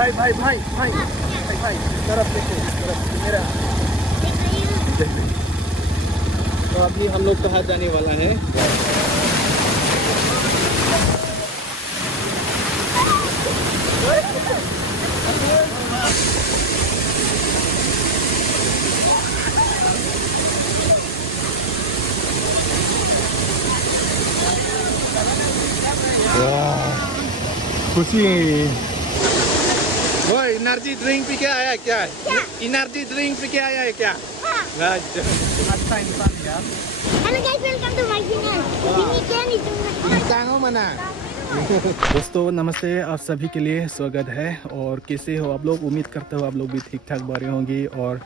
भाई भाई भाई भाई भाई भाई तरफ देखो, तरफ मेरा। तो अभी हम लोग कहाँ जाने वाला है? खुशी। वो एनर्जी ड्रिंक पी के आया क्या? एनर्जी ड्रिंक पी के आया है क्या? अच्छा इंसान यार। Hello guys, welcome to my channel. Ini Ken itu. मना। दोस्तों नमस्ते, आप सभी के लिए स्वागत है। और कैसे हो आप लोग? उम्मीद करते हो आप लोग भी ठीक ठाक बारे होंगे। और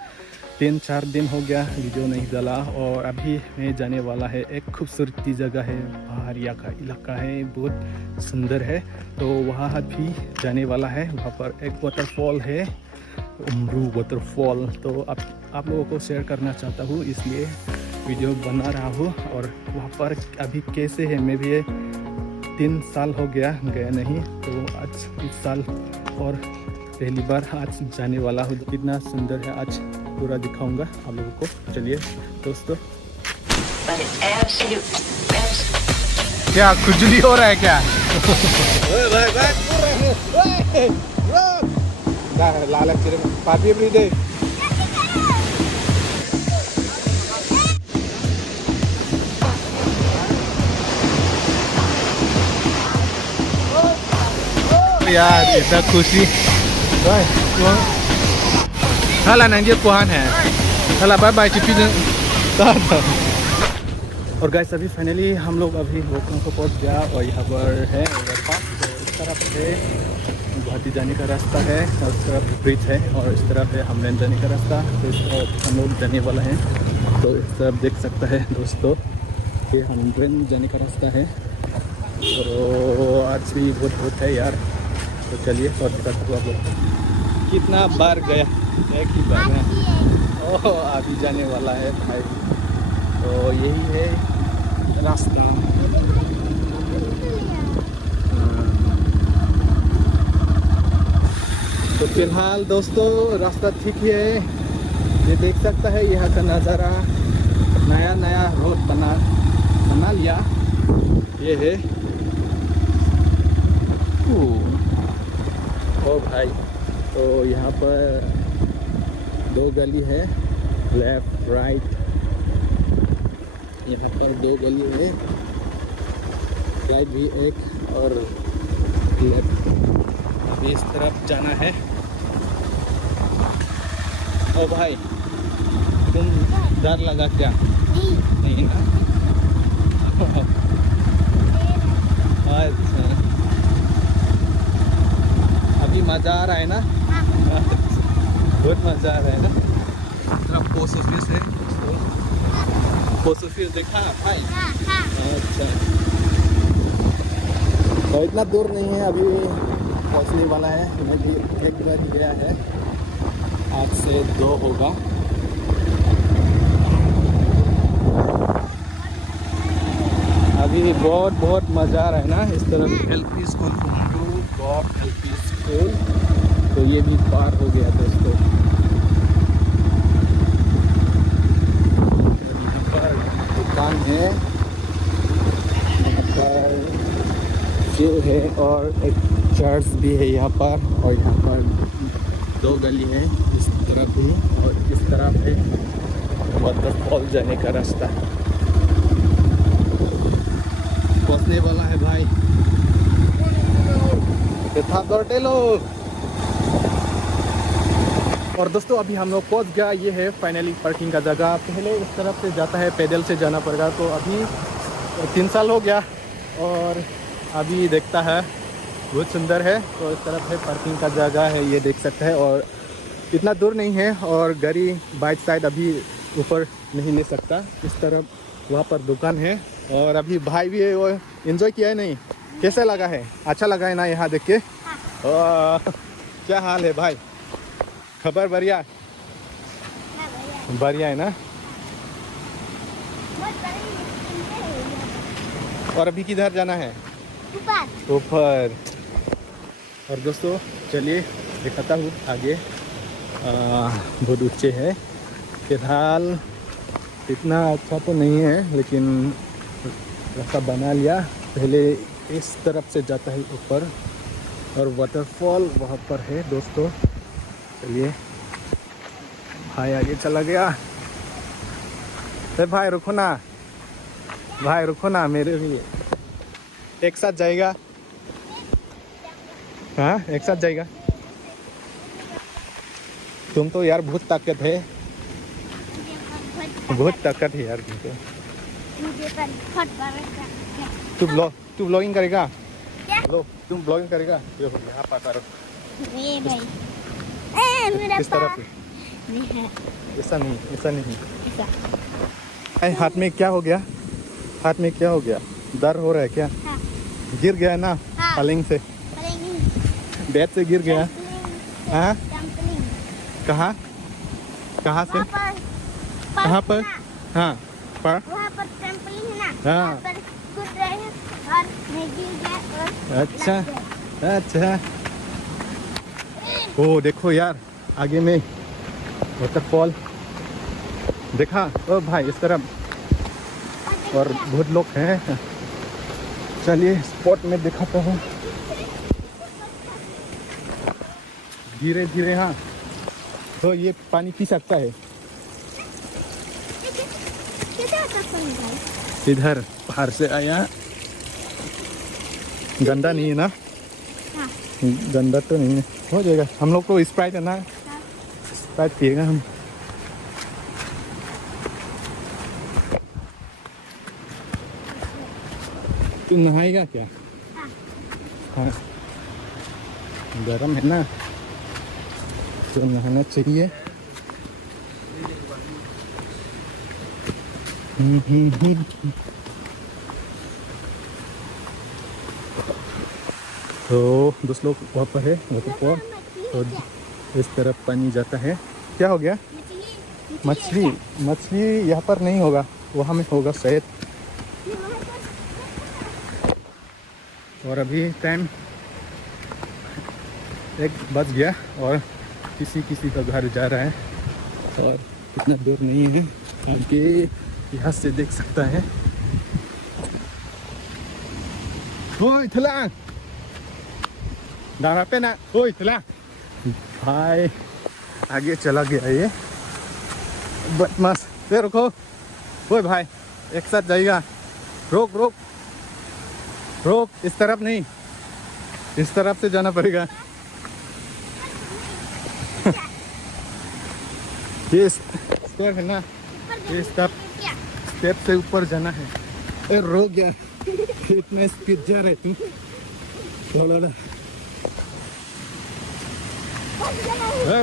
3-4 दिन हो गया वीडियो नहीं डाला, और अभी मैं जाने वाला है एक खूबसूरती जगह है, पहाड़िया का इलाका है, बहुत सुंदर है। तो वहाँ भी जाने वाला है। वहाँ पर एक वाटरफॉल है, उमरू वाटरफॉल। तो आप लोगों को शेयर करना चाहता हूँ, इसलिए वीडियो बना रहा हूँ। और वहाँ पर अभी कैसे है, मैं भी 3 साल हो गया गया नहीं, तो आज इस साल और पहली बार आज जाने वाला हूँ। कितना सुंदर है आज पूरा दिखाऊंगा आप लोगों को। चलिए दोस्तों। क्या खुजली हो रहा है क्या? यार इतना खुशी। हाला नंगे कुहान है। हाला बाय बाय चिपी। और गाइस अभी फाइनली हम लोग अभी होटल को पहुंच गया, और यहाँ पर है तो इस तरफ से गुवाहाटी जाने का रास्ता है, और इस तरफ ब्रिज है, और इस तरफ है हमलैंड जाने का रास्ता। तो इस तरफ हम लोग जाने वाला हैं। तो इस तरफ देख सकता है दोस्तों, ये हमलैंड जाने का रास्ता है। और आज भी बहुत है यार। तो चलिए और दिखाता हूँ आप लोग। कितना बार गया, एक ही बार है। ओह अभी जाने वाला है भाई। तो यही है रास्ता। तो फिलहाल दोस्तों रास्ता ठीक ही है। ये देख सकता है यहाँ का नज़ारा। नया नया रोड बना लिया ये है। ओ भाई, तो यहाँ पर 2 गली है, लेफ्ट राइट। यहाँ पर 2 गली है, राइट भी एक और लेफ्ट। अभी इस तरफ जाना है। ओ भाई तुम डर लगा क्या? नहीं ना। अच्छा अभी मज़ा आ रहा है ना? बहुत मज़ा आ रहा है ना? तरफ पोस्ट ऑफिस है। पोस्ट ऑफिस देखा भाई? अच्छा तो इतना दूर नहीं है, अभी पहुंचने वाला है। मैं भी एक बार गया है, आज से 2 होगा। अभी बहुत मज़ा आ रहा है ना। इस तरफ LP school, God LP school. तो ये भी पार हो गया दोस्तों। यहाँ पर दुकान है, यहाँ पर जिम है, और एक चर्च भी है यहाँ पर। और यहाँ पर 2 गली है, इस तरफ भी और इस तरफ है वाटरफॉल जाने का रास्ता। पहुंचने वाला है भाई। और दोस्तों अभी हम लोग पहुंच गया। ये है फाइनली पार्किंग का जगह। पहले इस तरफ से जाता है, पैदल से जाना पड़ेगा। तो अभी 3 साल हो गया, और अभी देखता है बहुत सुंदर है। तो इस तरफ है पार्किंग का जगह है, ये देख सकते हैं। और इतना दूर नहीं है, और गाड़ी बाइक साइड अभी ऊपर नहीं ले सकता। इस तरफ वहाँ पर दुकान है। और अभी भाई भी है, वो एंजॉय किया है नहीं? कैसा लगा है? अच्छा लगा है ना यहाँ देख के? क्या हाल है भाई? खबर बढ़िया? बढ़िया है ना? और अभी किधर जाना है? ऊपर। और दोस्तों चलिए दिखाता हूँ आगे। बहुत ऊंचे है। फिलहाल इतना अच्छा तो नहीं है, लेकिन रास्ता बना लिया। पहले इस तरफ से जाता है ऊपर और वाटरफॉल वहाँ पर है दोस्तों। चलिए, भाई आगे चला गया। अरे भाई रुको ना, भाई रुको ना, मेरे लिए एक साथ जाएगा। हाँ, एक साथ जाएगा। तुम तो यार बहुत ताकत है, बहुत ताकत है यार तुमको। तू ब्लॉगिंग करेगा? हेलो, तुम ब्लॉगिंग करेगा? ये हो गया, आप आता रहो। ये भाई, ए मेरा किस तरफ? नहीं है ऐसा नहीं, ऐसा नहीं। ऐसा। हाथ में क्या हो गया? हाथ में क्या हो गया? दर्द हो रहा है क्या? हाँ। गिर गया ना? हाँ। पलंग से, बेड से गिर गया। हाँ? कहाँ? कहाँ से? कहाँ पर? हाँ, पर? वहाँ पर ट्रैम्पोलिन है ना? हाँ। वहाँ पर कूद रहे हैं और मैं गिर गया और अच्छा, लग गया। अच्छा। ओ देखो यार, आगे में वाटरफॉल देखा? ओ भाई इस तरफ और बहुत लोग हैं। चलिए स्पॉट में दिखाता हूँ धीरे धीरे। हाँ, तो ये पानी पी सकता है। कैसे आता पानी भाई? इधर बाहर से आया। गंदा नहीं है ना? हाँ। गंदा तो नहीं है, हो जाएगा। हम लोग को स्प्राइट है ना, हाँ। स्प्राइट पिएगा हम। तू नहाएगा क्या? हाँ। हाँ, गरम है ना, तो नहाना चाहिए। तो दोस्त लोग वहाँ पर है वाटरफॉल, तो इस तरफ पानी जाता है। क्या हो गया? मछली? मछली यहाँ पर नहीं होगा, वहाँ में होगा शायद। और अभी टाइम 1 बज गया और किसी का घर जा रहा है और इतना दूर नहीं है, आगे यहाँ से देख सकता है। ओए थला दारा पे ना, ओए थला भाई आगे चला गया ये बदमाश। फिर रुको, ओए भाई एक साथ जाएगा। रोक रोक रोक, इस तरफ नहीं, इस तरफ से जाना पड़ेगा। ये स्टेप है ना, ये स्टेप से ऊपर जाना है। ए रुक गया, इतना स्पीड जा रहे तुम।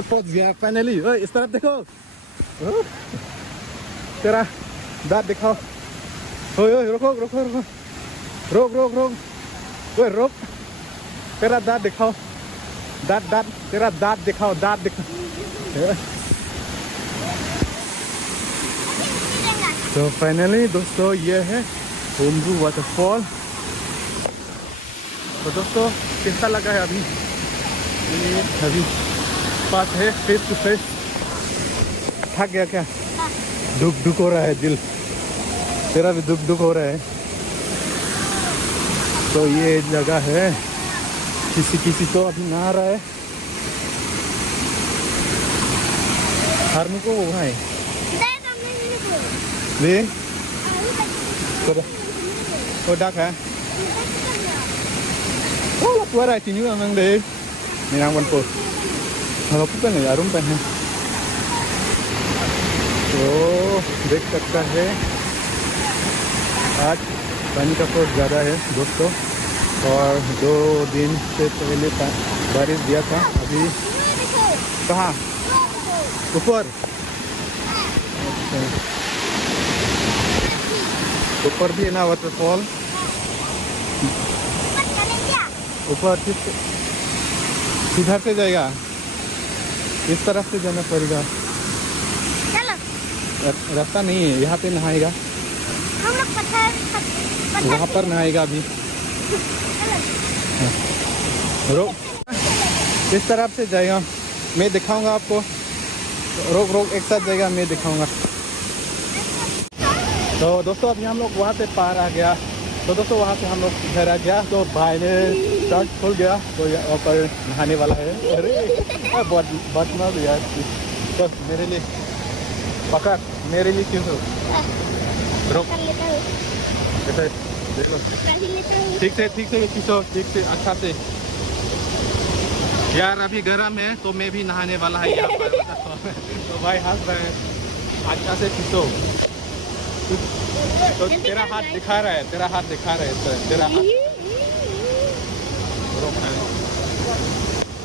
पहुंच गया फाइनली। इस तरफ देखो, तेरा दांत दिखाओ। ओए रुको रुको रुको, रोक रोक रोक, ओए रोक, तेरा दांत दिखाओ। दांत दांत, तेरा दांत दिखाओ, दांत दिखाओ। तो फाइनली दोस्तों ये है ओमरू वाटरफॉल। तो दोस्तों कैसा लगा है अभी? अभी पास है फेस टू फेस। थक गया क्या? दुख दुख हो रहा है दिल, तेरा भी दुख दुख हो रहा है। तो ये जगह है, किसी तो अभी नहा रहा है। हार्मू को वो है ले तो डाक है। Oh, suara sini memang deh. Minang Wanpo. Kalau bukan ya Arum है। तो देख सकता है आज पानी का फ्लो ज़्यादा है दोस्तों, और 2 दिन से पहले बारिश दिया था। अभी कहाँ? ऊपर? ऊपर भी है ना वाटरफॉल? ऊपर किधर से जाएगा? इस तरफ से जाना पड़ेगा। रास्ता नहीं है, यहाँ पे नहाएगा। हम लोग पत्थर वहाँ पर नहाएगा अभी। रुक किस तरफ से जाएगा मैं दिखाऊंगा आपको। रोक रोक एक साथ जाएगा, मैं दिखाऊंगा। तो दोस्तों अभी हम लोग वहाँ से पार आ गया। तो दोस्तों वहाँ से हम लोग घर आ गया, तो भाई ने शर्ट खोल गया, तो यहाँ पर नहाने वाला है। अरे बहुत मजा यार। तो मेरे लिए पकड़, मेरे लिए क्यों? रुक कर लेता हूँ, देखो कर ही लेता हूँ। ठीक से खींचो, ठीक से अच्छा से। यार अभी गर्म है तो मैं भी नहाने वाला है यहाँ पर। तो भाई हंस रहे हैं, अच्छा से खींचो। तो तेरा हाथ दिखा रहा है, तेरा हाथ दिखा रहा है, तेरा हाथ रोकना है।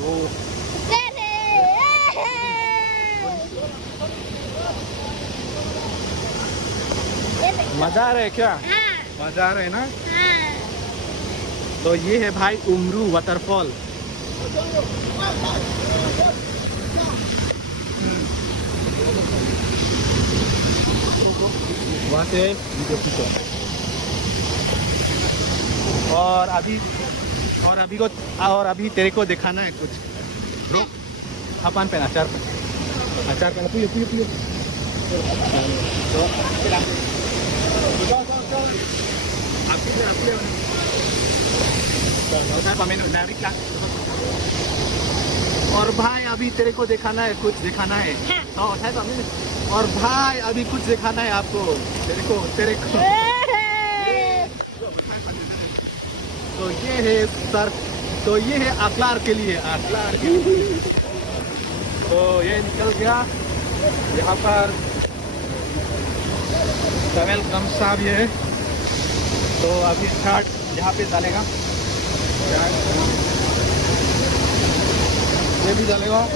वो मजा आ रहा है क्या? मजा आ रहा है ना? तो ये है भाई उमरू वाटरफॉल। वहाँ से वीडियो खींचो। और अभी तेरे को दिखाना है कुछ। रुक, अपन पे अचार पे पियो पियो पियो। और भाई अभी तेरे को दिखाना है, कुछ दिखाना है। और भाई अभी कुछ दिखाना है आपको, तेरे को। तो ये है सर, तो ये है अकलार के लिए, तो ये निकल गया यहाँ पर तमिल कम साहब ये है। तो अभी स्टार्ट यहाँ पे डालेगा, ये भी डालेगा।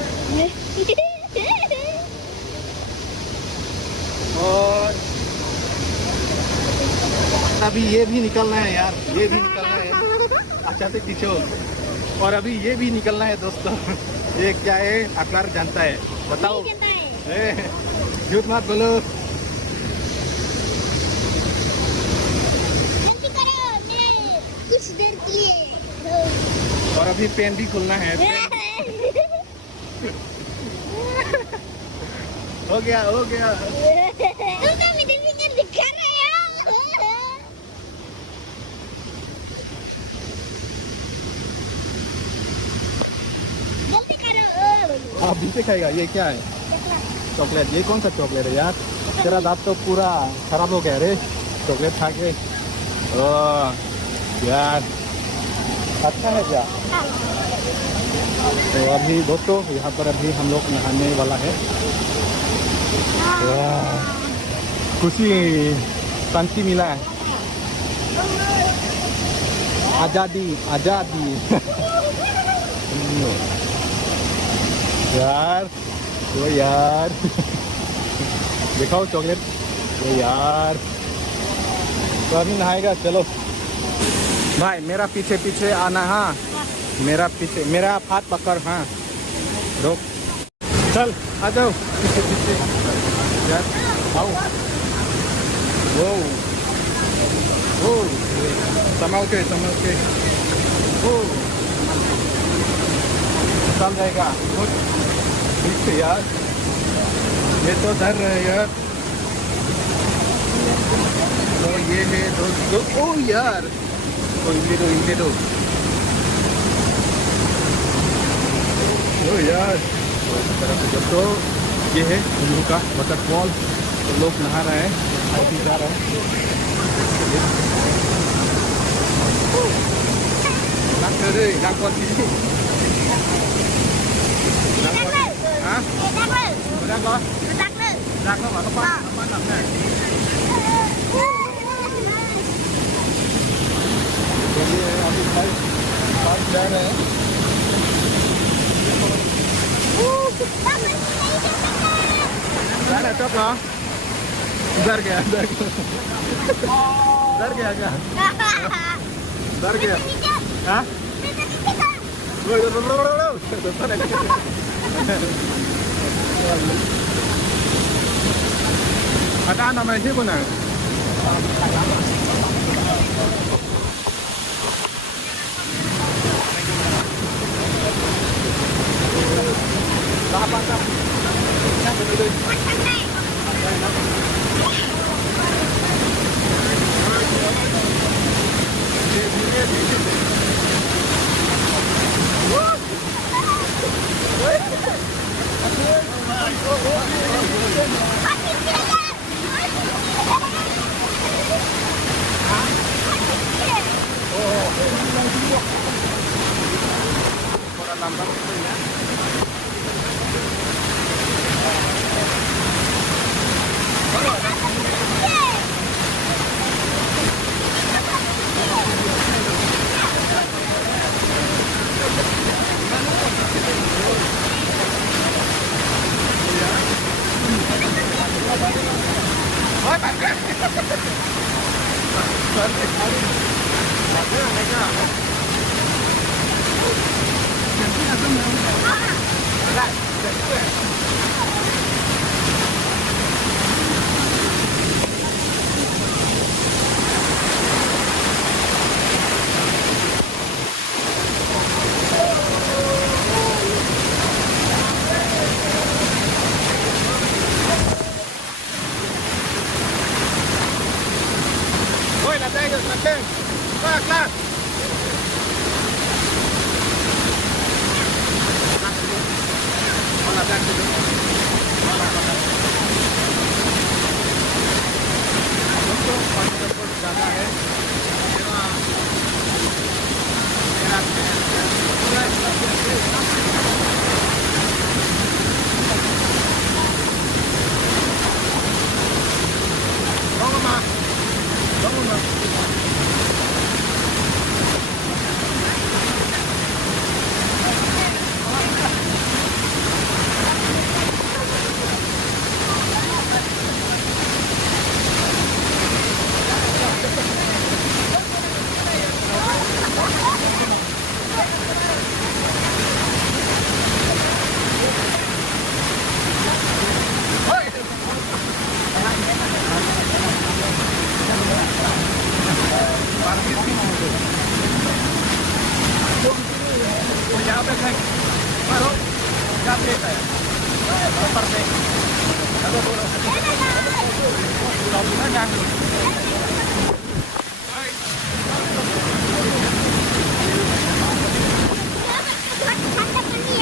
और अभी ये भी निकलना है यार, ये भी निकलना है। अच्छा से खींचो। और अभी ये भी निकलना है दोस्तों। ये क्या है अकलार जानता है, बताओ। झूठ मत बोलो। कुछ देर के लिए। और अभी पेन भी खुलना है। हो गया मुझे फिंगर दिखा रहे हो। जल्दी करो। आप भी से खाएगा? ये क्या है? चॉकलेट। ये कौन सा चॉकलेट है यार? तेरा दांत तो पूरा खराब हो गया रे चॉकलेट खा के। यार अच्छा है क्या? तो अभी दोस्तों यहाँ पर अभी हम लोग नहाने वाला है। खुशी शांति मिला है। आजादी यार वो यार दिखाओ चॉकलेट। वो यार तो अभी नहाएगा। चलो भाई मेरा पीछे आना। हाँ मेरा हाथ पकड़। हाँ रोक, चल आ जाओ पीछे यार, आओ। वो संभाल के वो चल जाएगा। ठीक है यार, ये तो डर रहे यार। तो ये है दोस्तों। ओ यार तो इनके दो। ओ यार दोस्तों ये है उमरू का वाटरफॉल। तो लोग नहा रहे हैं, अभी जा रहे हैं। जा रहे हैं। चुप ना, डर गया क्या? डर गया। हाँ ada nama sih pun Ôi là đây được là trên. Vâng, là. Con là đang từ đó.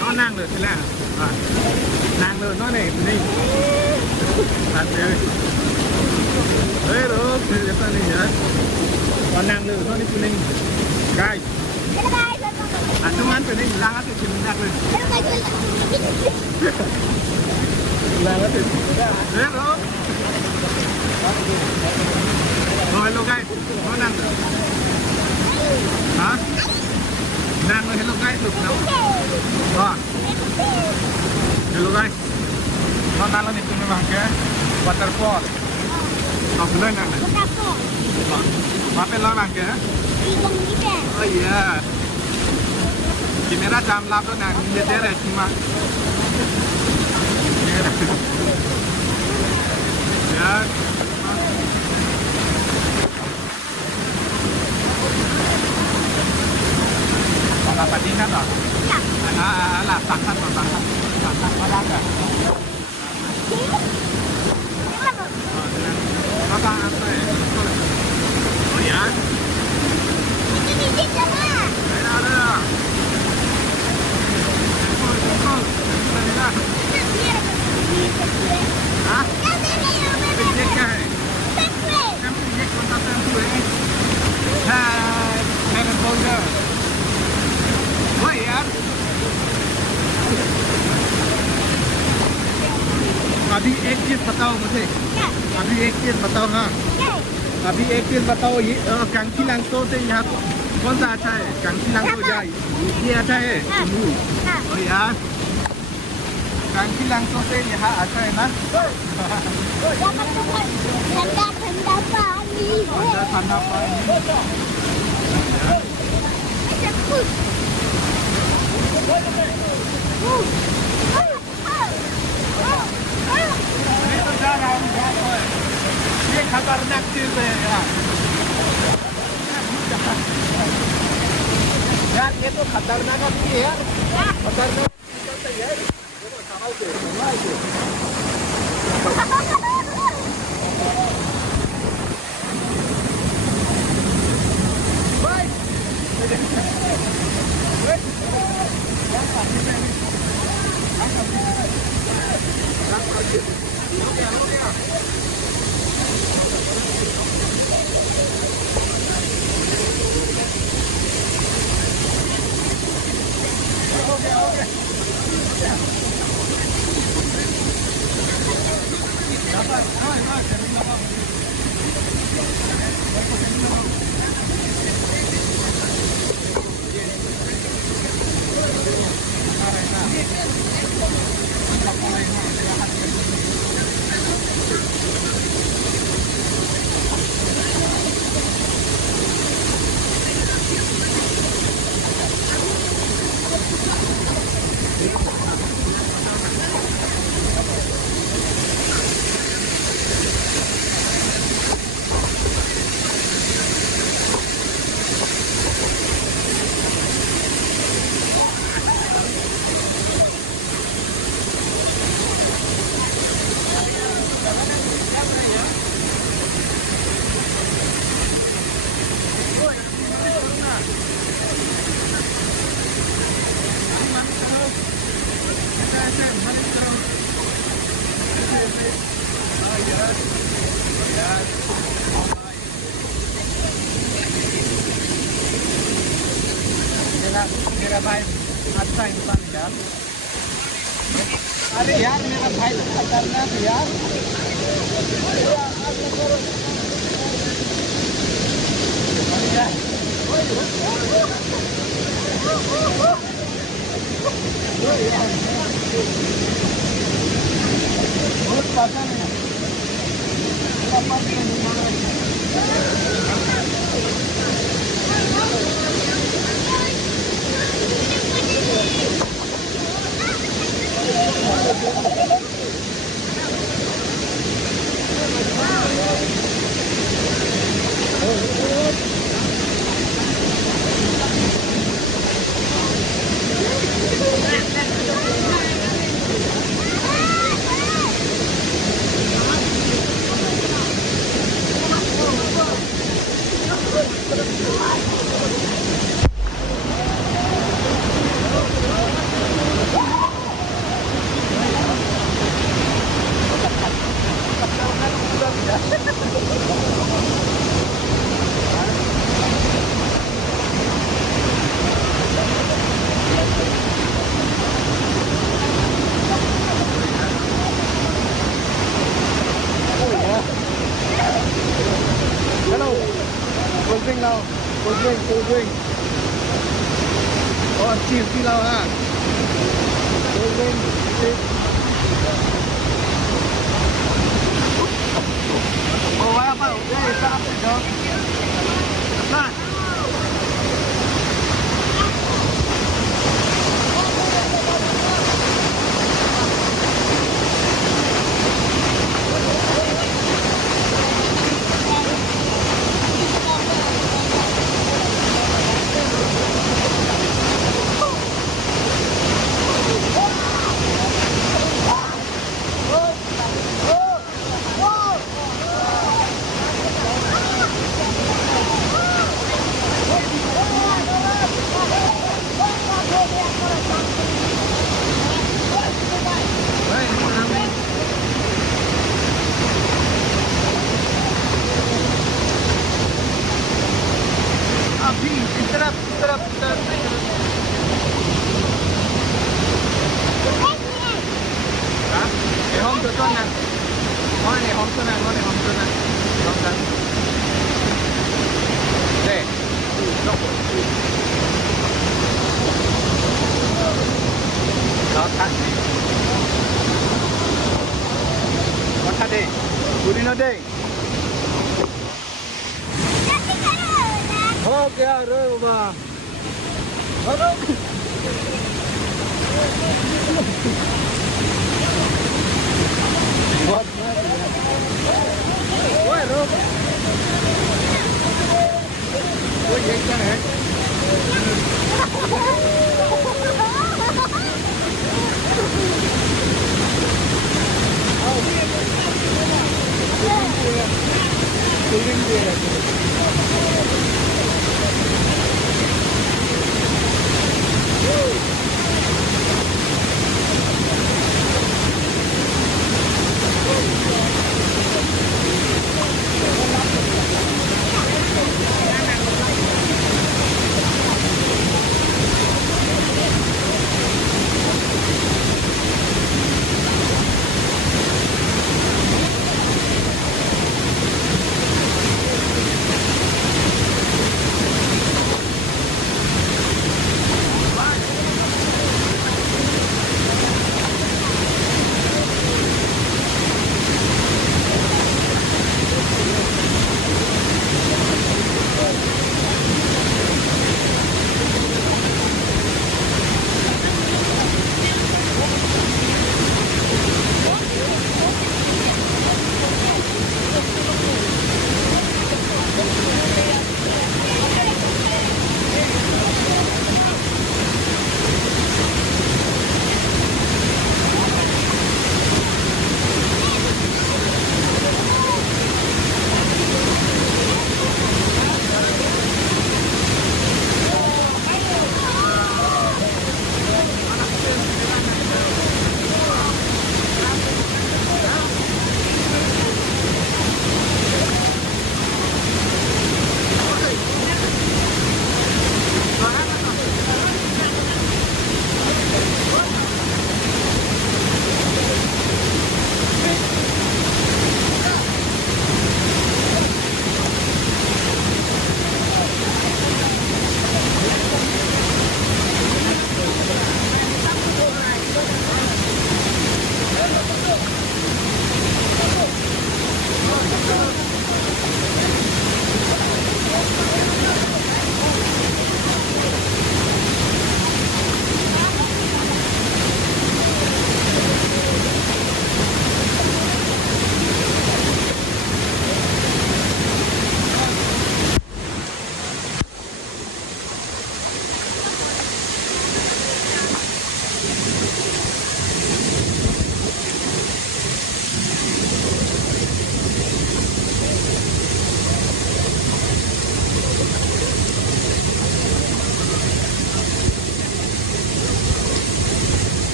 Nó năng được thế là năng được nó này đi thật rồi đấy đó thì cái này nhá còn năng được nó đi từ ninh gai chúng ăn từ ninh lang á thì chìm nạc rồi lang á thì đấy đó rồi lô gai nó năng được hả năng rồi hello gai được đâu rồi hello gai nó năng lên itu memang ke waterfall học lên nè mà bên lo bằng kìa oh iya kamera jam lap đó nè như thế này mà ya còn là đi nữa rồi là tặng thân còn tặng thân có đang rồi nó đang ăn đây oh ya đấy nào đó hả picnic cái em picnic con ta tên tuổi hai con bông nữa vậy á अभी एक चीज बताओ मुझे अभी एक चीज बताओ हाँ अभी एक चीज बताओ ये कांची लांगतो से यहाँ कौन सा अच्छा है कांची लांगतो या ये अच्छा है और यार कांची लांगतो से यहाँ अच्छा है ना ठंडा ठंडा ये खतरनाक चीज है यार ये तो खतरनाक आदमी है यार खतरनाक निकलता है यार देखो सवाल से भाई मेरा भाई अच्छा इंसान है यार। अरे यार मेरा भाई खतरनाक है यार। बहुत पसंद है। Cold drink nào, cold drink. Chill nào ha. Cold drink, chill. Apa? Sarap ito. Nah. Đây. Ho gया रे बाबा। ओए रुक। वो ये क्या है?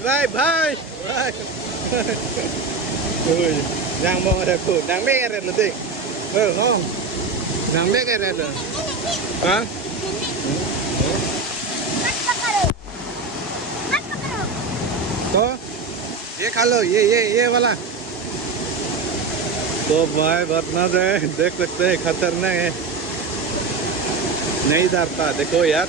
Bye bye. Ui, nàng mong ở phụ, nàng mẹ cái rồi đi. Không? Nàng mẹ cái rồi. Hả? तो ये खा लो ये वाला तो भाई बहुत मजा है देख सकते हैं खतरनाक है नहीं डरता देखो यार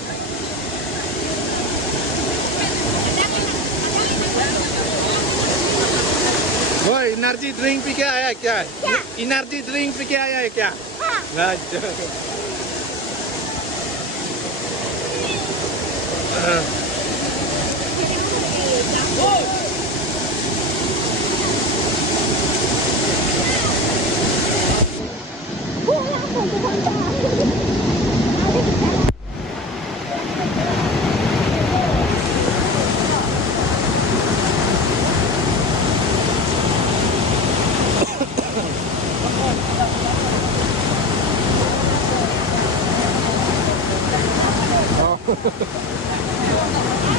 वो एनर्जी ड्रिंक पी के आया क्या एनर्जी ड्रिंक पी के आया है क्या अच्छा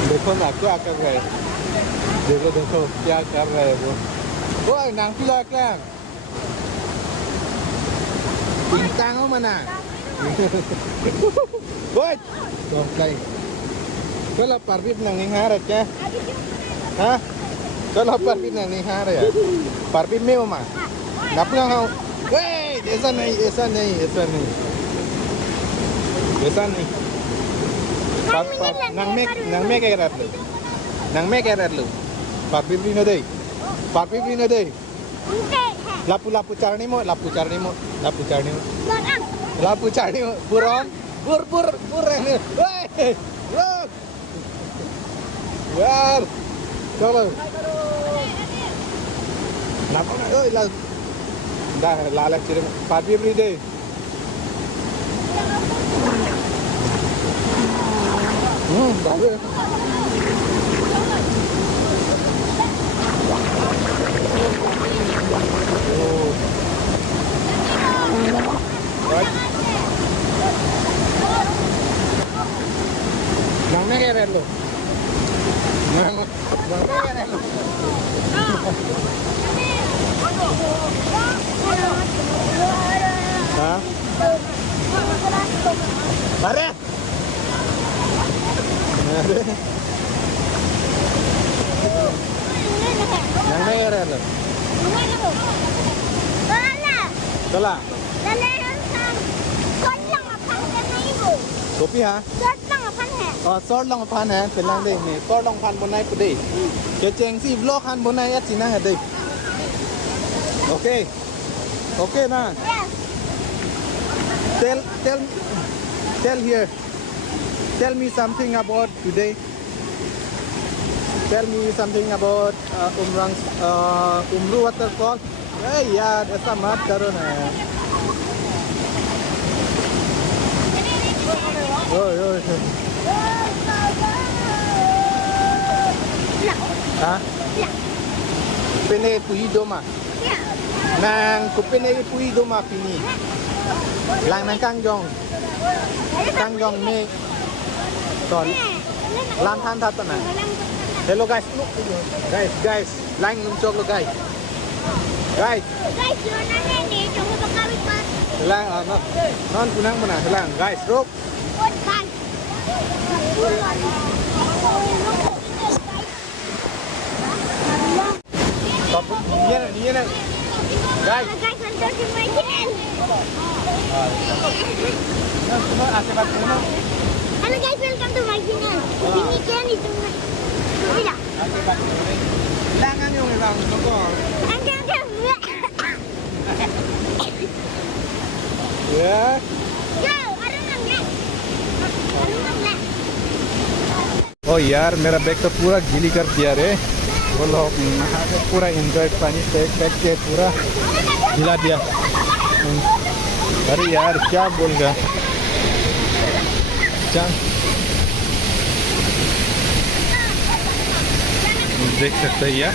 देखो ना क्या कर रहे हैं देखो क्या कर रहे हैं वो nàng phi loài klang Pin tang không mà nè ôi rồi đây có là parvip nàng ning ha rồi chứ hả có là parvip nàng ning ha rồi à parvip meo mà nắp không ê ऐसा नहीं nàng mẹ cái rát lu parvip ni đây lapu charni mo buron bur ini hey look यार चलो napa na oi la dah lala cirim parvi beri deh bagus Nangnya keren lo. Nangnya keren lo. Hah? Bare? Nangnya keren lo. Salah. Kopi hả? Sốt long pan hả?เป็นlang đây, sốt long pan bữa nay của đây. Cho chèn si vlog han bữa nay chỉ năng ở đây. Okay na. Tell here. Tell me something about today. Tell me something about Umru waterfall. Hey यार ऐसा मत करो ना. Oi. Hah? Pene pui doma. Nang kupene pui doma pini. Lang nang kang jong me. Ton. Lan than that na. Hello guys. Guys. Lang lumchok lo guys. Guys, you're not in it. Don't look at it. Lang non punang mana lang guys rok. Stop. Ini guys. Hello guys, welcome to my channel. Ini Ken itu. Tidak. Jangan yung ibang ko. Yeah. Oh यार मेरा bag तो पूरा गीली कर दिया रे वो लोग पूरा एंड्रॉइड पानी पैक के पूरा हिला दिया अरे यार क्या बोल गया चल देख सकते हैं यार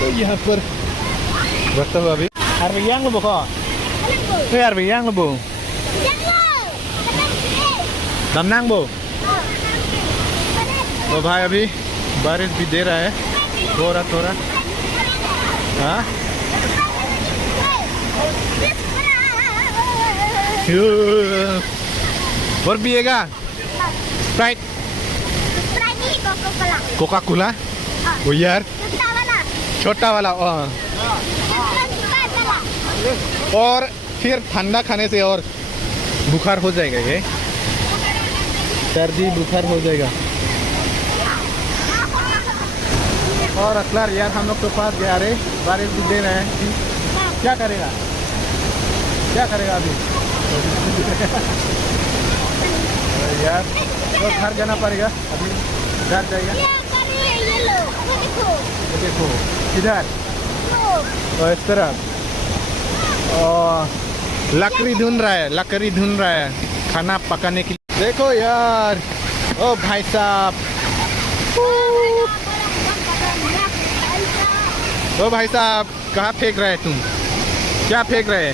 तो यहाँ पर बता अभी अरे yang lo boko तो यार भैया lo bu दमनांग बो तो भाई अभी बारिश भी दे रहा है थोड़ा थोड़ा हाँ और पिएगा स्प्राइट कोका कोला वो यार छोटा वाला और फिर ठंडा खाने से और बुखार हो जाएगा ये सर्दी बुखार हो जाएगा और असलर यार हम लोग तो पास गया रे बारिश भी दे रहे हैं क्या करेगा अभी यार तो घर जाना पड़ेगा अभी घर जाएगा देखो इधर और इस तरफ लकड़ी ढूंढ रहा है खाना पकाने के लिए देखो यार ओ भाई साहब कहाँ फेंक रहे तुम क्या फेंक रहे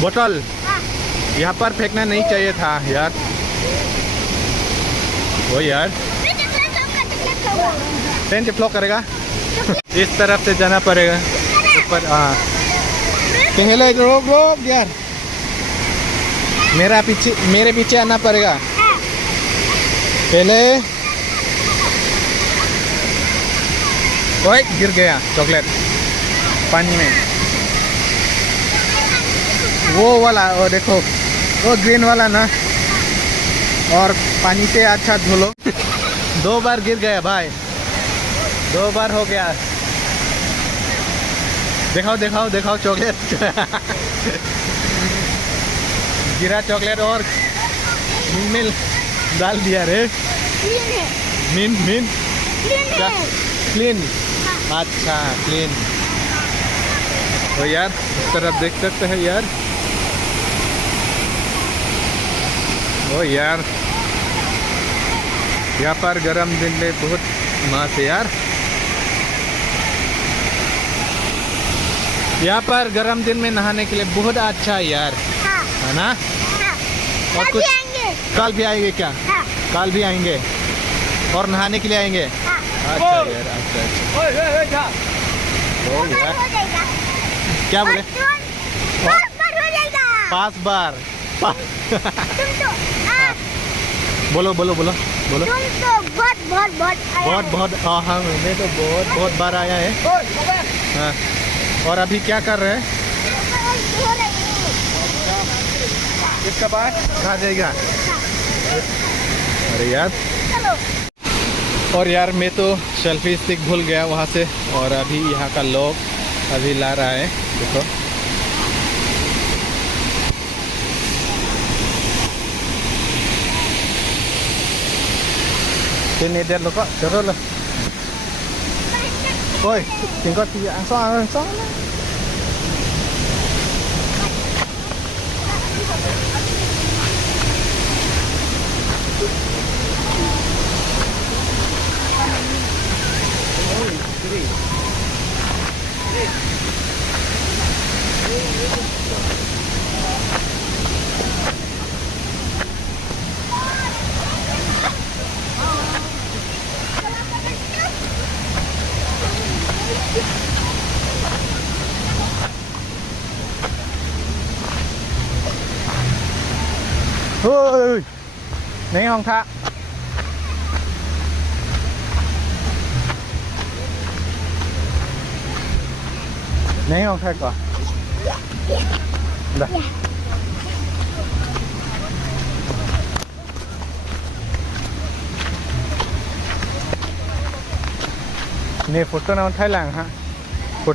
बोतल यहाँ पर फेंकना नहीं चाहिए था यार वो यार टेंट फ्लो करेगा इस तरफ से जाना पड़ेगा ऊपर हाँ पहले रोक यार मेरे पीछे आना पड़ेगा पहले ओए गिर गया चॉकलेट पानी में वो वाला वो देखो वो ग्रीन वाला ना और पानी से अच्छा धो लो 2 बार गिर गया भाई 2 बार हो गया दिखाओ चॉकलेट गिरा चॉकलेट और मिल डाल दिया रे मीन क्लीन अच्छा क्लीन तो यार इस तरफ देख सकते हैं यार ओ यार यहाँ पर गर्म दिन में बहुत मस्त है यार यहाँ पर गर्म दिन में नहाने के लिए बहुत अच्छा है यार है ना और कुछ कल भी आएंगे क्या कल भी आएंगे और नहाने के लिए आएंगे अच्छा यार अच्छा ओ यार क्या बोले 5 बार बोलो तुम तो बहुत हाँ मैं तो बहुत बार आया है हाँ और अभी क्या कर रहे हैं इसका बाद खा जाएगा अरे यार और यार मैं तो सेल्फी स्टिक भूल गया वहाँ से और अभी यहाँ का लोग अभी ला रहा है देखो Sini dia lo kok, terus lo. Oi, tinggal tiga ansong. Ôi, नहीं không था नहीं không था quoi đây này photo nào Thái Lan hả